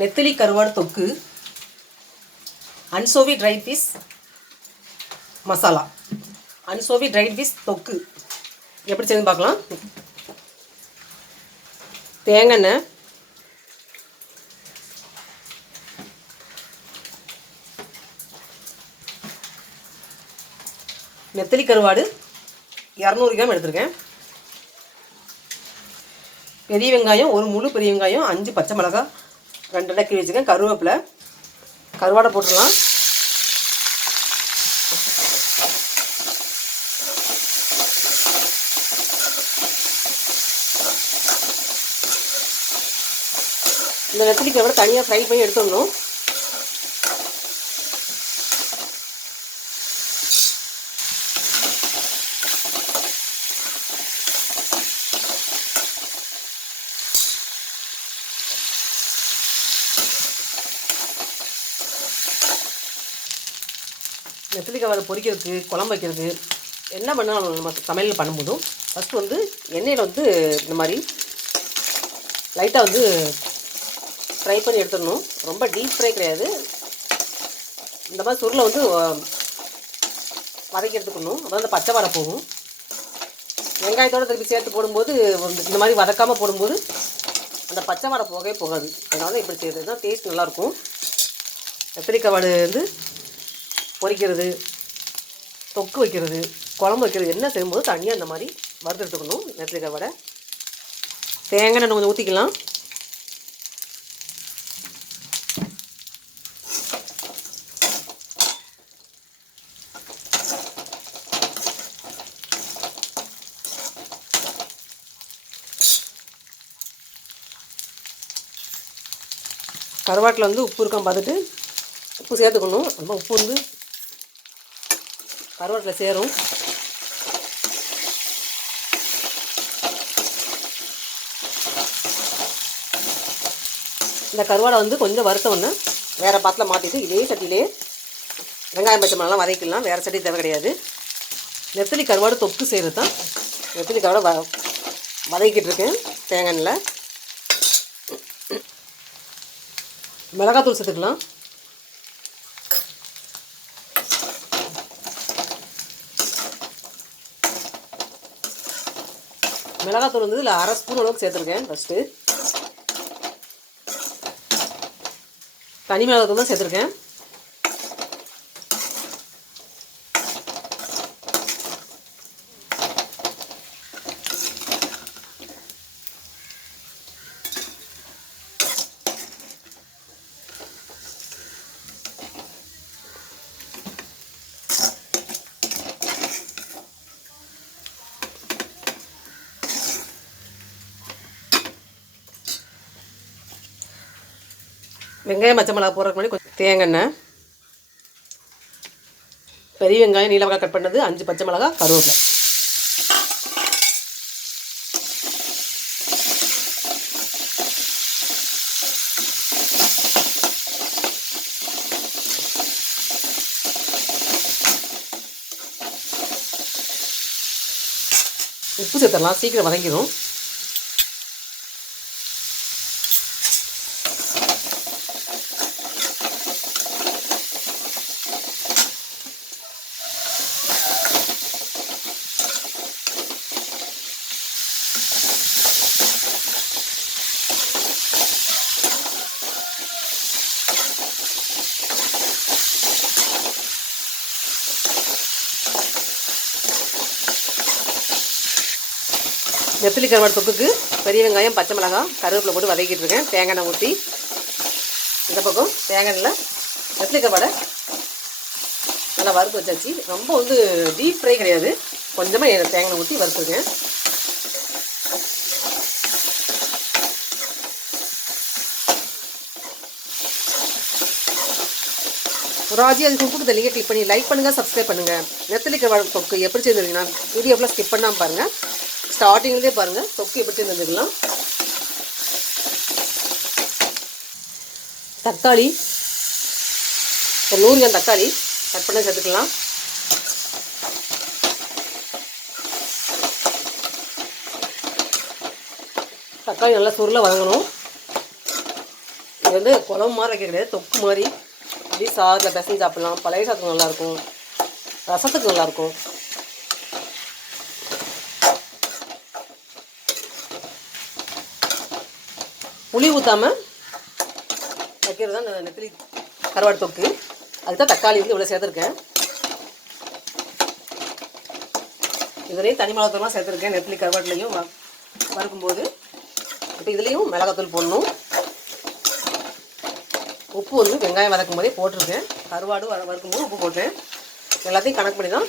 நெத்திலி கருவாடு தொக்கு anchovy dry fish masala. Anchovy dry fish தொக்கு. எப்படி செய்யணும் பார்க்கலாம். தேங்காய் எண்ணெய். நெத்திலி கருவாடு இரநூறு கிராம் எடுத்திருக்கேன். பெரிய வெங்காயம் ஒரு முழு பெரிய வெங்காயம் அஞ்சு பச்சை மிளகாய் ரெண்டு இலக்கி வச்சுக்கேன். கருவேப்பிலை. கருவாடை போட்டுடலாம். இந்த நெத்திலி விட தனியாக ஃப்ரை பண்ணி எடுத்துடணும். நெத்திலிக்காய் கருவாடை பொரிக்கிறதுக்கு குழம்பு வைக்கிறது என்ன பண்ணாலும் நம்ம சமையல் பண்ணும்போதும் ஃபஸ்ட்டு வந்து எண்ணெயில் வந்து இந்த மாதிரி லைட்டாக வந்து ஃப்ரை பண்ணி எடுத்துடணும். ரொம்ப டீப் ஃப்ரை கிடையாது. இந்த மாதிரி சுருளை வந்து வதக்கி எடுத்துக்கணும். அப்போ அந்த பச்சை வடை போகும். வெங்காயத்தோடு திருப்பி சேர்த்து போடும்போது இந்த மாதிரி வதக்காமல் போடும்போது அந்த பச்சை வடை போகவே போகாது. அதனால இப்படி செய்கிறது தான் டேஸ்ட் நல்லாயிருக்கும் கத்திரிக்காய் வடை வந்து பொரிக்கிறது தொக்கு வைக்கிறது குழம்பு வைக்கிறது என்ன செய்யும்போது தனியாக இந்த மாதிரி வறுத்துட்டுக்கணும் நெத்திரிக்காய் வடை. தேங்காய் எண்ணெய் கொஞ்சம் ஊற்றிக்கலாம் கருவாட்டில் வந்து உப்பு இருக்கான் பார்த்துட்டு உப்பு சேர்த்துக்கணும். ரொம்ப உப்பு வந்து கருவாட்டில் சேரும். இந்த கருவாடை வந்து கொஞ்சம் வறுத்த ஒன்று வேறு பாத்தில் மாற்றிட்டு இதே சட்டியிலே வெங்காயம் பச்சை மிளகாலாம் வதக்கிடலாம். வேறு சட்டி தேவை கிடையாது. நெத்திலி கருவாடு தொக்கு செய்கிறது தான் நெத்திலி கருவாடை வ வதக்கிட்டு இருக்கேன் தேங்காய் எண்ணெயில். மிளகாத்தூள் சேர்த்துக்கலாம். மிளகாத்தூள் வந்து இதில் அரை ஸ்பூன் அளவுக்கு சேர்த்துருக்கேன் ஃபஸ்ட்டு தனி மிளகாத்தூள் தான் சேர்த்துருக்கேன். வெங்காயம் பச்சை மிளகா போடுறதுக்கு முன்னாடி கொஞ்சம் தேங்காய் பெரிய வெங்காயம் நீல கட் பண்ணது அஞ்சு பச்சை மிளகா கருவேப்பிலை. உப்பு சேர்த்துடலாம் சீக்கிரம் வதங்கிடும் நெத்திலி கருவாடு தொக்குக்கு பெரிய வெங்காயம் பச்சை மிளகாய் கருவேப்பிலை போட்டு வதக்கிட்டு இருக்கேன். தேங்காய் எண்ணெய் ஊற்றி இந்த பக்கம் தேங்காயில் நெத்திலி கருவாடை நல்லா வறுத்து வச்சாச்சு. ரொம்ப வந்து டீப் ஃப்ரை கிடையாது. கொஞ்சமாக தேங்காய் ஊற்றி வறுத்துருக்கேன். ராஜி அது கொடுத்து தெளிங்க கிளிக் பண்ணி லைக் பண்ணுங்கள் சப்ஸ்கிரைப் பண்ணுங்கள் நெத்தலி கருவாடு தொக்கு எப்படி செய்திருக்கீங்கன்னா வீடியோ ஃபுல்லாக ஸ்கிப் பண்ணாமல் பாருங்கள் ஸ்டார்டிங்லேருந்தே பாருங்கள் தொக்கு எப்படி செஞ்சுக்கலாம் தக்காளி ஒரு நூறு கிராம் தக்காளி கட் பண்ண சேர்த்துக்கலாம். தக்காளி நல்லா சுருள வதங்கணும். இது வந்து குழம்பு மாதிரி வைக்க கிடையாது தொக்கு மாதிரி. அப்படியே சாதத்தில் பிசைஞ்சு சாப்பிட்லாம். பழைய சாதத்துக்கு நல்லாயிருக்கும் ரசத்துக்கு நல்லாயிருக்கும் புளி ஊற்றாமல் வைக்கிறது தான் இந்த நெத்திலி கருவாடு தொக்கு. அதுக்கு தான் தக்காளி வந்து இவ்வளோ சேர்த்துருக்கேன். இதுலேயும் தனி மிளகாத்தூள்லாம் சேர்த்துருக்கேன். நெத்திலி கருவாட்டிலையும் வறுக்கும்போது இப்போ இதுலேயும் மிளகாத்தூள் போடணும். உப்பு வந்து வெங்காயம் வதக்கும் போதே போட்டிருக்கேன். கருவாடு வர வறுக்கும்போது உப்பு போட்டேன். எல்லாத்தையும் கணக்கு பண்ணி தான்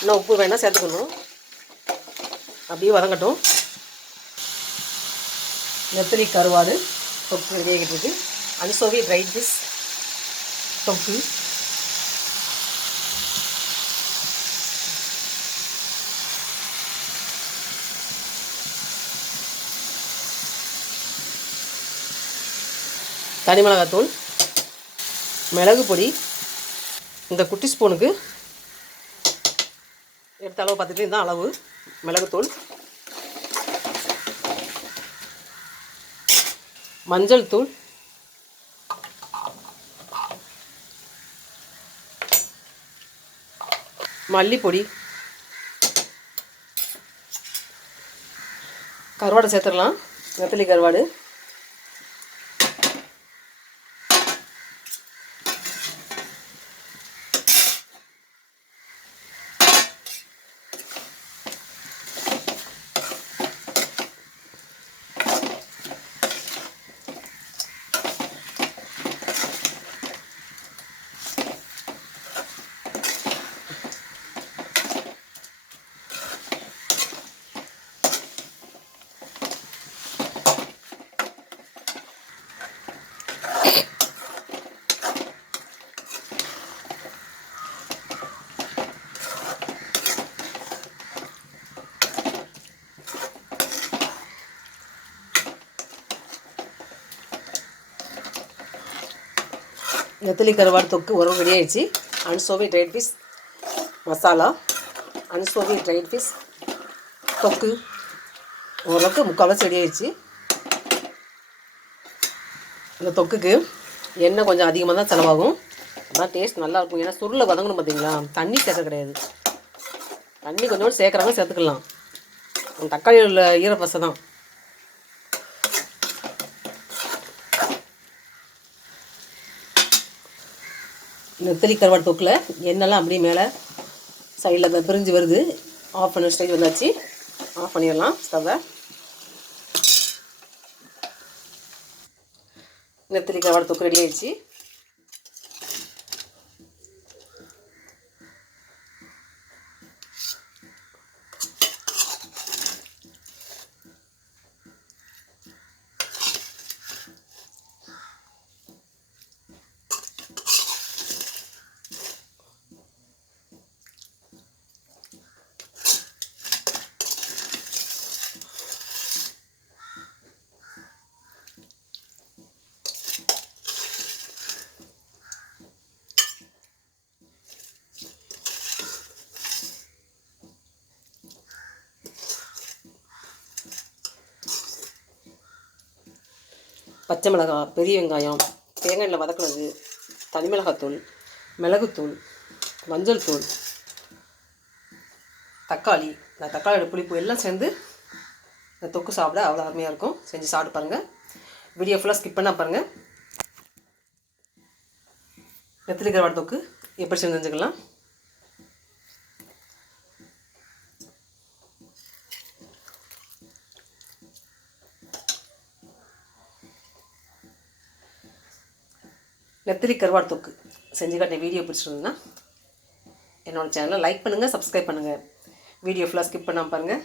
இன்னும் உப்பு வேணால் சேர்த்துக்கணும். அப்படியே வதங்கட்டும். நெத்திலி கருவாடு தொக்கு ரெடி ஆகிட்டு இருக்கு அன்சோவி ட்ரை ஃபிஷ் தொக்கு. தனி மிளகாத்தூள் மிளகு பொடி இந்த குட்டி ஸ்பூனுக்கு எடுத்த அளவு பார்த்துட்டு இதுதான் அளவு. மிளகுத்தூள். மஞ்சள் தூள். மல்லிப்பொடி. கருவாடை சேர்த்துடலாம். வெத்தலி கருவாடு நெத்திலி கருவாடு தொக்கு உரம் ரெடி ஆயிடுச்சு anchovy dried fish masala anchovy dried fish தொக்கு. ஓரளவுக்கு முக்கால்வாசி ரெடி ஆயிடுச்சு இந்த தொக்குக்கு எண்ணெய் கொஞ்சம் அதிகமாக தான் செலவாகும். அதான் டேஸ்ட் நல்லா இருக்கும். ஏன்னா சுருளை வதங்கணும் பார்த்தீங்களா தண்ணி சேர்க்க கிடையாது. தண்ணி கொஞ்சோண்டு சேர்க்குறாங்க சேர்த்துக்கலாம். தக்காளி உள்ள ஈரப்பசை தான். நெத்தலி கருவாடு தொக்கில் எண்ணெய்லாம் அப்படியே மேலே சைடில் பிரிஞ்சு வருது. ஆஃப் பண்ண ஸ்டேஜ் வந்தாச்சு. ஆஃப் பண்ணிடலாம். ஸ்டவ்வை நெத்தலி கருவாடு தொக்கு ரெடி ஆயிடுச்சு. பச்சை மிளகாய் பெரிய வெங்காயம் தேங்காய் எண்ணெய் வதக்குனது தனி மிளகாத்தூள் மிளகுத்தூள் மஞ்சள் தூள் தக்காளி இந்த தக்காளியோட புளிப்பு எல்லாம் சேர்ந்து இந்த தொக்கு சாப்பிட அவ்வளோ அருமையாக இருக்கும். செஞ்சு சாப்பிட்டு பாருங்கள் வீடியோ ஃபுல்லாக ஸ்கிப் பண்ணால் பாருங்கள் நெத்திலி தொக்கு எப்படி செஞ்சு தெரிஞ்சுக்கலாம். நெத்திலி கருவாடு தொக்கு செஞ்சு காட்டின வீடியோ பிடிச்சிருந்ததுன்னா என்னோடய சேனலை லைக் பண்ணுங்கள் சப்ஸ்கிரைப் பண்ணுங்கள் வீடியோ ஃபுல்லாக ஸ்கிப் பண்ணாமல் பாருங்கள்